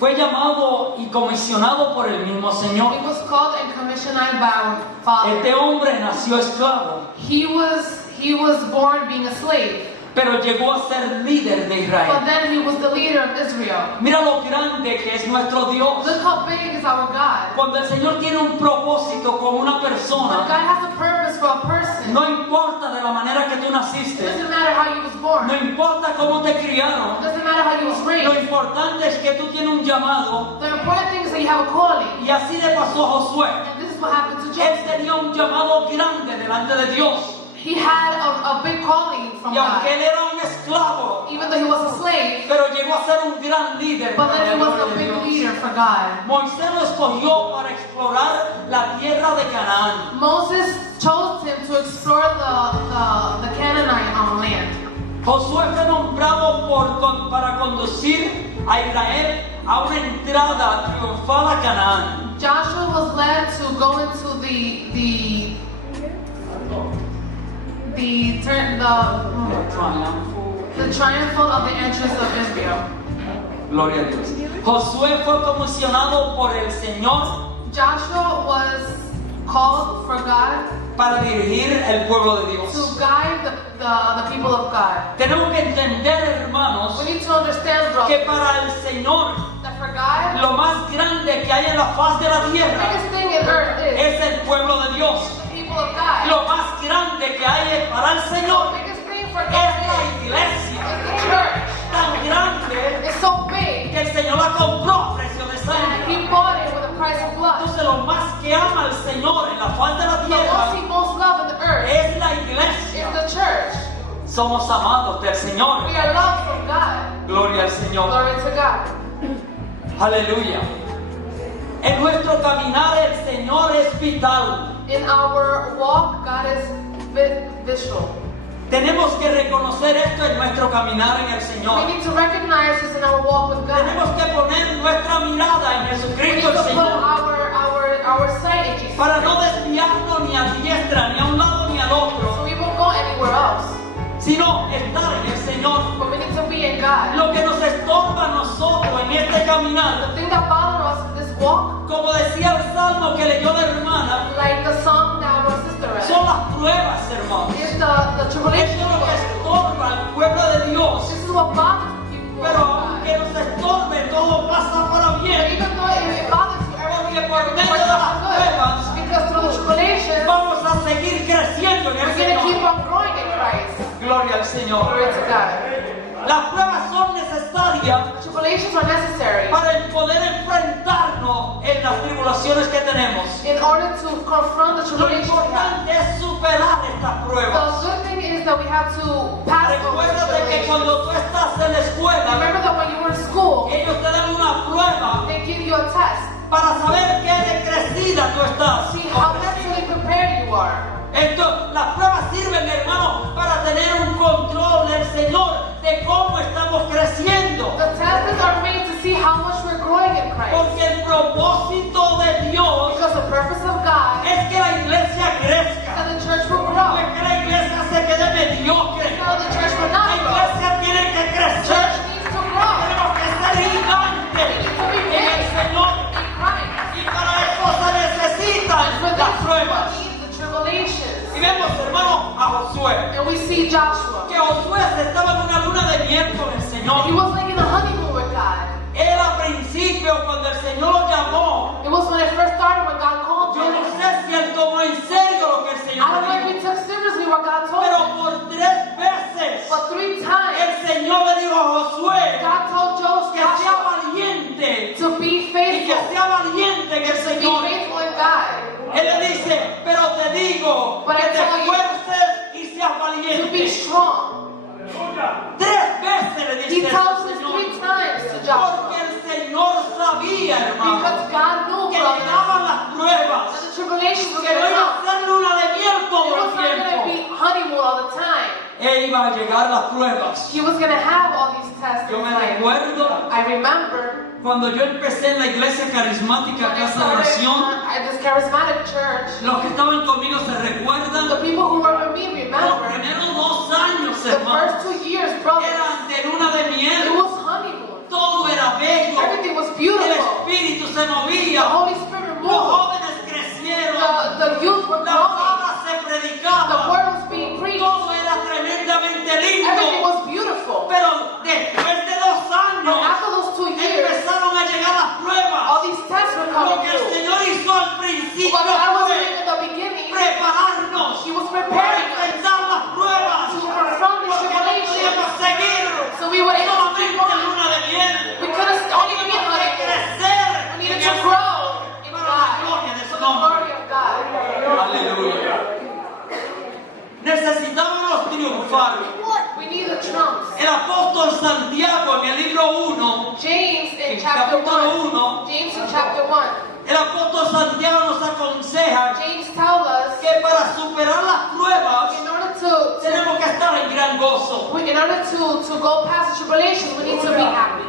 fue llamado y comisionado por el mismo Señor. He was called and commissioned by our Father. Este hombre nació esclavo, He was born being a slave, pero llegó a ser líder de but Israel. then he was the leader of Israel. Mira lo grande que es nuestro Dios. Look how big is our God. Cuando el Señor tiene un propósito con una When persona, God has a purpose for a person, no importa de la manera que tú it naciste, doesn't matter how you was born. no It importa cómo te criaron, doesn't matter how you was lo raised. importante es que tú tienes un llamado. The important thing is that you have a calling. Y así le pasó a Josué. And this is what happened to Él Joseph. tenía un llamado grande delante de Dios. He had a big calling from Y aunque God. él era un esclavo, Even though he was a slave, pero llegó a ser un gran líder. but para then la he was gloria a de big Dios. leader for God. Moisés lo escogió para explorar la tierra de Canaán. Moses chose him to explore the Canaanite land. Josué fue nombrado para conducir a Israel a una entrada triunfal a Canaán. Joshua was led to go into the triumphal of the entrance of Israel. Gloria a Dios. Josué fue comisionado por el Señor Joshua was called for God para dirigir el pueblo de Dios. to guide the people of God. Tenemos que entender, hermanos, We need to understand, que brothers, para el Señor that for God, lo más grande que hay en la faz de la the tierra biggest thing in earth is es el pueblo de Dios. the people of God. Lo más grande que hay para el The Señor biggest thing for es God la is iglesia. the church. Tan grande It's so big que el Señor la compró a precio de that sangre. He bought it with a price of blood. Entonces lo más que ama el Señor en la faz de la The tierra most He most love in the earth es la is iglesia. the church. Somos amados del Señor. We are loved from God. Gloria al Señor. Glory to God. Aleluya. En nuestro caminar el Señor es vital. In our walk, God is visual. Tenemos que reconocer esto en nuestro caminar en el We Señor. need to recognize this in our walk with God. Tenemos que poner nuestra mirada en We need Jesucristo el to put Señor. our sight in Jesus. Para no desviarnos ni a diestra, ni a un lado ni al So otro, we won't go anywhere else. sino estar en el Señor. But we need to be in God. Lo que nos estorba a nosotros en este caminar, The thing that bothers us in this walk, como decía el salmo que leyó la hermana, like the song that our sister read, son las pruebas, hermanos. is the tribulation. Esto es lo que estorba al pueblo de Dios. This is what bothers people. Pero aunque nos estorbe, todo pasa para But bien. even though it bothers you, Porque everything por medio de las pruebas because through the tribulation, vamos a seguir creciendo en el we're going to keep Señor. on growing in Christ. Gloria al Señor. Glory to God. Las pruebas son necesarias Tribulations are necessary para el poder enfrentarnos en las tribulaciones que tenemos. in order to confront the Lo tribulations we have. importante es superar estas pruebas. The good thing is that we have to pass over the Recuérdate que tribulations. cuando tú estás en la escuela, Remember that when you were in school, ellos te dan una prueba they give you a test. para saber qué de crecida tú estás. See how mentally prepared you are. Las pruebas sirven, hermano, para tener un control del Señor de cómo estamos creciendo. The tests are made to see how much we're growing in Christ. Porque el propósito de Dios Because the purpose of God es que la iglesia is crezca. that the church will No grow. es que la iglesia se quede mediocre. So the church will La not grow. iglesia tiene que The crecer. church needs to grow Tenemos que ser gigantes en el Señor. in Christ. Y para eso se necesitan And for las this, pruebas. we need the tribulations. Y vemos, hermano, a Josué. And we see Joshua. Que Josué estaba en una luna de miel con el Señor. He was like in a honeymoon with God. Él al principio, cuando el Señor lo llamó, It was when it first started when God called yo him. no sé si él tomó en serio lo que el I Señor don't know le if he dijo. took seriously what God told Pero him. por 3 veces But 3 times, el Señor le dijo a Josué God told que sea Joshua valiente to be y que faithful. sea valiente en el To be Señor. faithful in God. Él le dice, pero te digo But que I te tell you esfuerces y seas To be valiente. strong. 3 veces le He dice el tells us Señor. 3 times to Porque Joshua. el Señor sabía, hermano, Because God knew, que brothers, llegaban las pruebas, that the tribulations were que no going to iba a come. ser luna de miel It todo was el not going to tiempo. be honeymoon all the time. Iba a llegar las pruebas. He was going to have all these tests in Yo me his life. recuerdo I remember cuando yo empecé en la iglesia carismática when I Casa de started Oración. at this charismatic church. Los que estaban conmigo se recuerdan. The people who were with me Los remember primeros 2 años, the hermano, first 2 years, brother. eran de luna de It miel. was honeymoon. Todo era bello. Everything was beautiful. se movía, The Holy Spirit los moved. jóvenes crecieron, The youth were la growing. palabra se The predicaba, word was being preached. todo era tremendamente Everything lindo. was beautiful. Pero después de 2 But años after those 2 years, empezaron a llegar las pruebas. all these tests were Lo coming que el through. Señor hizo al principio What God was fue doing in the beginning, prepararnos He was para preparing us enfrentar las pruebas. to confront these Porque no podíamos tribulations. seguir So we were able to keep solamente en on. luna de miel. We couldn't only be Teníamos que honey. crecer We needed en to el- grow in para la gloria God. de su For the nombre. glory of God. Aleluya. Necesitábamos triunfar. We need the trumps. El apóstol Santiago en el libro 1, James in En chapter capítulo 1. James in chapter 1. el apóstol Santiago nos aconseja James tells us que para superar las pruebas in order to tenemos que estar en gran gozo. to go past the tribulations, we need to be happy.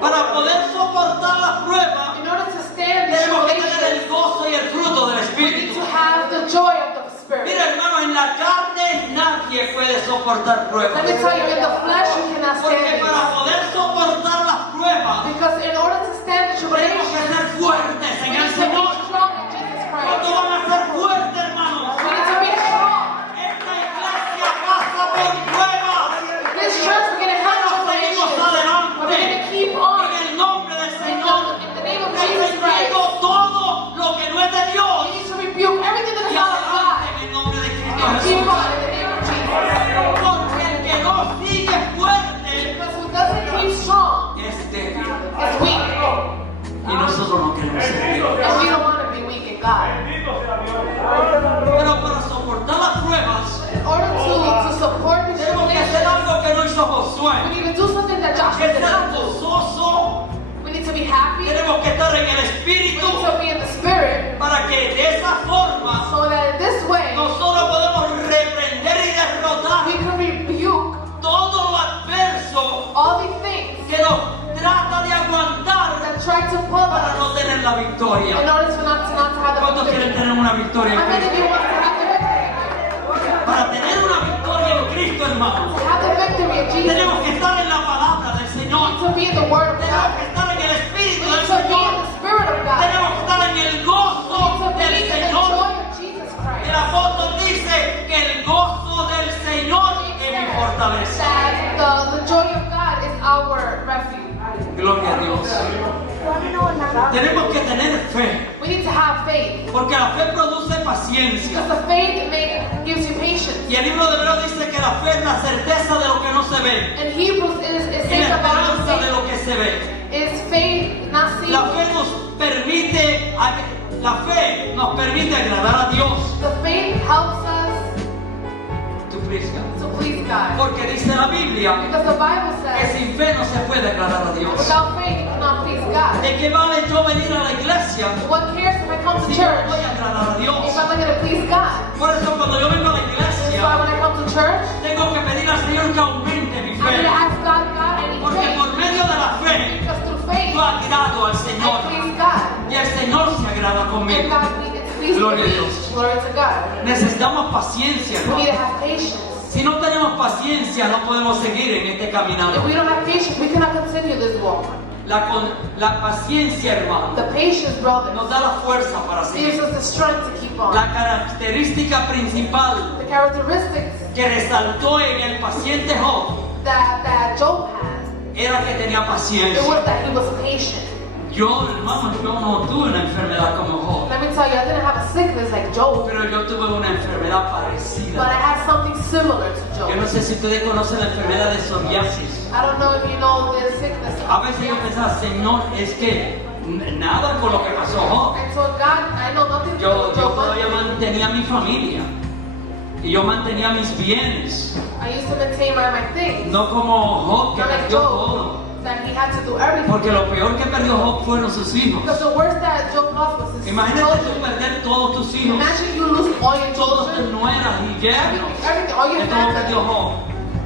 Para poder soportar las pruebas In order to stand the tenemos que tener tribulations, el gozo y el fruto del we need Espíritu. to have the joy of the Spirit. Mira, hermano, en la carne nadie puede soportar pruebas. Let me tell you, in the flesh you cannot Porque stand para it. poder soportar las pruebas Because in order to stand the tenemos que tribulations, ser fuertes we en need el to be Señor. strong in Jesus ¿Cuánto Christ. van a ser fuertes, hermanos? We need to be strong. Esta iglesia pasa por pruebas. This church, we're going to have Pero seguimos tribulations. But we're adelante. going to keep on. En el nombre del Señor. In the name of Jesus Christ. Reprendemos todo lo que no es de Dios. We need to rebuke everything that Y is not of adelante God. en el nombre de Cristo And Jesús. keep on in the name of Jesus. Porque el que no sigue fuerte Because who doesn't keep strong es débil. is weak. Y nosotros no queremos ser débiles. And we don't want to be weak in God. Pero para soportar las pruebas In order to support the tenemos que hacer tribulations, algo que no hizo we Josué. need to do something that Joshua Que did ser not do. gozoso. We need to be happy. We Tenemos que estar en el need Espíritu to be in the Spirit para que de esa forma so that in this way nosotros podemos reprender y derrotar we can rebuke todo lo adverso all these things que nos trata de aguantar that try to pull para us no tener la in victoria. order to not have the ¿Cuántos quieren victory. tener una victoria en How many of you Cristo? want to have the victory? Para tener una victoria en Cristo, hermano, To have the victory in Jesus, tenemos que estar en la palabra del we Señor. need to be in the Word of Tenemos God. que estar en el We Espíritu need del to be in Señor. the Spirit of God. Tenemos que estar en el gozo We need to del be in the Señor. joy of Jesus Christ. El apóstol dice que el gozo del Señor es mi fortaleza. That the joy of God is our refuge. Gloria a Dios. Tenemos que tener fe, We need to have faith. porque la fe produce paciencia. Because the faith gives you patience. Y el libro de Hebreos dice que la fe es la certeza de lo que no se ve And Hebrews is y saying la about esperanza de faith. lo que se ve. Is faith not seen? La fe nos permite, agradar a Dios. The faith helps us To please God. to please God. Porque dice la Biblia Because the Bible que says, sin fe no se puede agradar a Dios. without faith you cannot please God. ¿De qué vale yo venir a la iglesia What cares if I come to si no church voy a agradar a Dios? if I'm not going to please God? Por eso cuando yo vengo a la That's why iglesia when I come to church, tengo que pedir al Señor que aumente mi I'm going fe. to ask God, God, I need Porque faith. por medio de la fe Because through faith, yo agrado al Señor I please God. y el Señor se agrada And conmigo. God pleases Gloria a me. Dios. Glory to God. Necesitamos paciencia, We need to hermano. have patience. Si no tenemos paciencia no podemos seguir en este caminar. If we don't have patience, we cannot continue this walk. La paciencia, hermano, The patience, brothers, nos da la fuerza para gives seguir. us the strength to keep on. La característica principal The characteristics que resaltó en el paciente Job that Job had, era que tenía it paciencia. was that he was patient. Yo, hermano, yo no tuve una enfermedad como Job, Let me tell you, I didn't have a sickness like Job, pero yo tuve una enfermedad but I parecida. had something similar to Yo no Job. sé si ustedes conocen la enfermedad de psoriasis. I don't know if you know the sickness. A veces yo pensaba, Señor, es que nada con lo que pasó Job. And so God, I know nothing to do Yo with Job. todavía mantenía mi familia y yo mantenía mis bienes, I used to maintain my things. no como Job que Not like perdió todo. Job, that he had to do everything. Porque lo peor que perdió Job fueron sus hijos. Because the worst that Job lost was his Imagínate tú children. perder todos tus hijos, Imagine you lose all your todos tus children, nueras y yernos. everything, all your Esto lo perdió family. Job.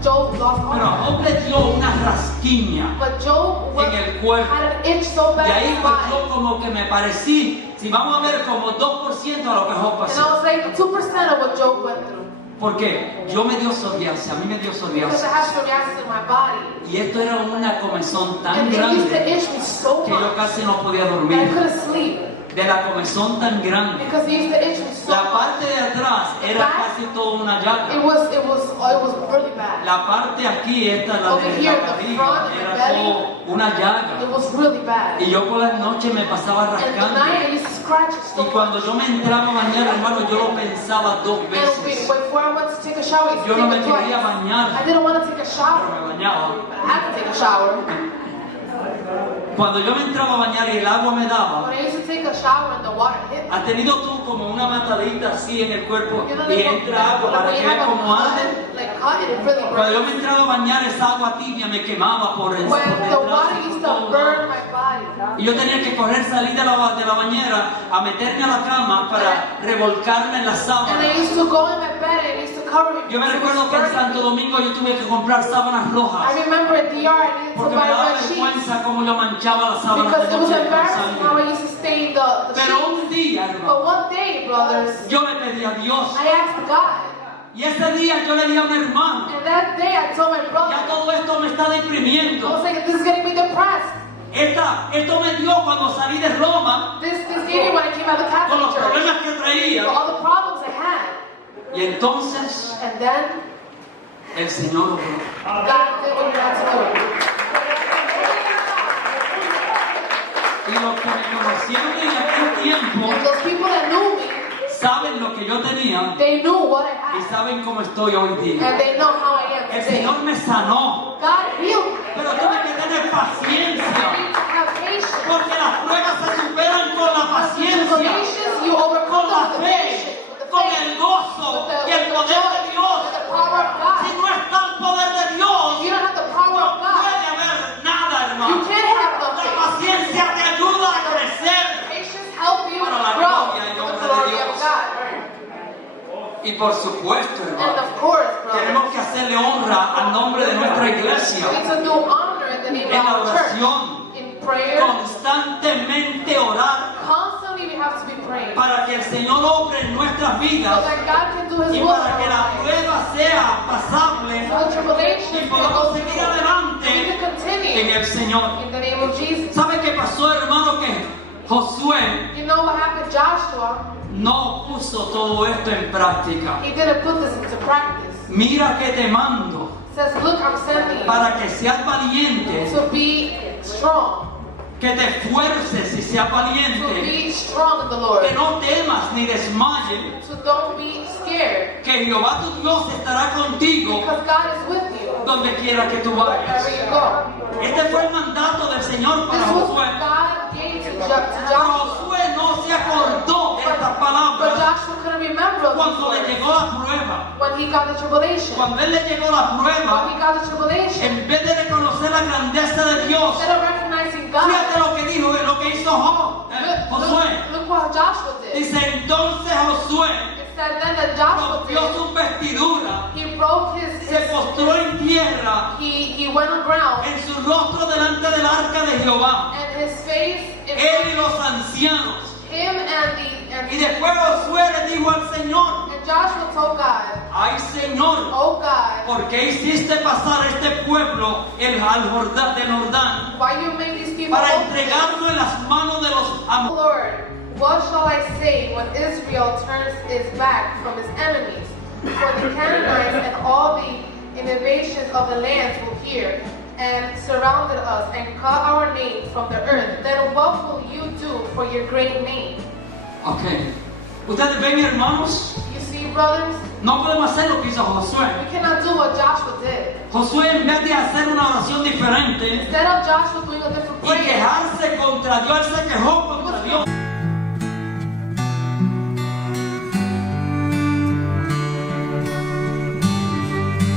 Job lost all Pero of Job le dio una rasquiña But Job en el cuerpo. had an itch so Y bad in ahí his pues body. yo como que me parecí, si vamos a ver como 2% a lo que Job And I pasó. was like 2% of what Job went through. Porque yo me dio psoriasis, a mí me dio Because psoriasis. I had psoriasis in my body. Y esto era una comezón tan And it used to grande itch me so que yo yo casi no podía that I dormir couldn't sleep de la comezón tan grande. because he used to itch me so La much. parte de atrás era casi toda una llaga. It was really bad. La parte aquí, esta, la Over de here, la the barriga, front and the era belly. todo una llaga. It was really bad. Y yo por las noches me pasaba And at rascando. night I used to scratch it so Y cuando yo me entraba a bañar, hermano, yo lo pensaba 2 And veces. before I went to take a shower, I used to Yo no me think it quería twice. bañar, I didn't want to take a pero shower. me bañaba. I had to take a shower. Cuando yo me entraba a bañar y el agua me daba, When I used to take a shower and the water hit me. ¿has tenido tú como una matadita así en el cuerpo You know, y like, entra agua para when que you have vea a como arde? cut, like cut, it really Cuando yo burns. me entraba a bañar, esa agua tibia me quemaba por el por When the detrás water y used por to todos burn lados. my body. Y yo tenía que correr, salir de la bañera, a meterme a la cama para revolcarme en la And I sábana. used to go in my bed and I used to cover it. Yo me because it was recuerdo que en burning. Santo Domingo yo tuve que comprar sábanas rojas I remember at DR I needed to porque me buy daba red sheets vergüenza cómo yo manchaba la sábana because de it was noche con embarrassing how I sangre. used to stain the Pero sheets. un día, But hermano, one day, brothers, yo le pedí a Dios I asked God, y ese día yo le dije a un hermano, and that day I told my brother, ya todo esto me está I deprimiendo. was like, this is getting me depressed. Esto me dio cuando salí de Roma This gave me when I came out of the con los Catholic Church. problemas que For traía. all the problems I had. Y entonces And then el Señor obró. God did what he had to do. Y los que me conocieron en aquel tiempo And those people that knew me, saben lo que yo tenía they knew what I y had. saben cómo estoy hoy día. And they know how I am El today. Señor me sanó, God healed me. pero tuve que tener I paciencia, need to have patience. porque las pruebas se superan con la paciencia, Tribulations, you overcome con la them with the fe, patience, with the con faith, el gozo y el poder de Dios. with the power of God. Si no está el poder de Dios, If you don't have the power of no God, puede haber nada, you hermano. can't have La nothing. paciencia te ayuda a crecer. Patience help you Para la grow gloria y for the honra de glory Dios. of God. Y por supuesto, And hermano, of course, brothers, tenemos que hacerle honra al nombre de nuestra iglesia we need to do honor in the name en of la our church. oración, In prayer, constantemente orar constantly we have to be praying. para que el Señor obre en nuestras So vidas that God can do His y will in para que our la lives. prueba sea pasable So the tribulation y can podamos go seguir through. We adelante can en continue el Señor. in the name of Jesus. ¿Sabe qué pasó, hermano? Que Josué You know what happened, Joshua? no puso todo esto en práctica. He didn't put this into practice. Mira que te mando He says, look, I'm sending you para que seas valiente, to be strong. que te esfuerces y seas To valiente, be strong in the Lord. que no temas ni desmayes, So don't be scared. que Jehová tu Dios estará contigo Because God is with you donde quiera que tú vayas. wherever you go. Este fue el mandato del Señor para This was Josué. what God gave to Pero Joshua. Josué no se acordó de estas But palabras Joshua couldn't remember cuando le these llegó la prueba. words when he got the tribulation. Cuando él le llegó la When prueba, he got the tribulation, en vez de reconocer la grandeza de Dios, instead of recognizing God, fíjate lo que dijo, lo que hizo Josué. look what Joshua did. Dice, entonces Josué It said then that Joshua rompió did. su vestidura, He broke se postró en tierra he went on ground, en su rostro delante del arca de Jehová, and his face in él y los ancianos. him Y después Josué le dijo al Señor, and Joshua told God, ay Señor, oh God, ¿por qué hiciste pasar este pueblo al Jordán, del Jordán why you make these people para open? entregarlo en las manos de los amorreos? Lord, what shall I say when Israel turns its back from its enemies? For the Canaanites and all the innovations of the lands will hear and surrounded us and cut our name from the earth. Then what will you do for your great name? Ok. ¿Ustedes ven, hermanos? You see, brothers, No podemos hacer lo que hizo Josué. we cannot do what Joshua did. Josué, en vez de hacer una oración diferente Instead of Joshua doing a different y prayer, quejarse contra Dios, él se quejó contra Dios.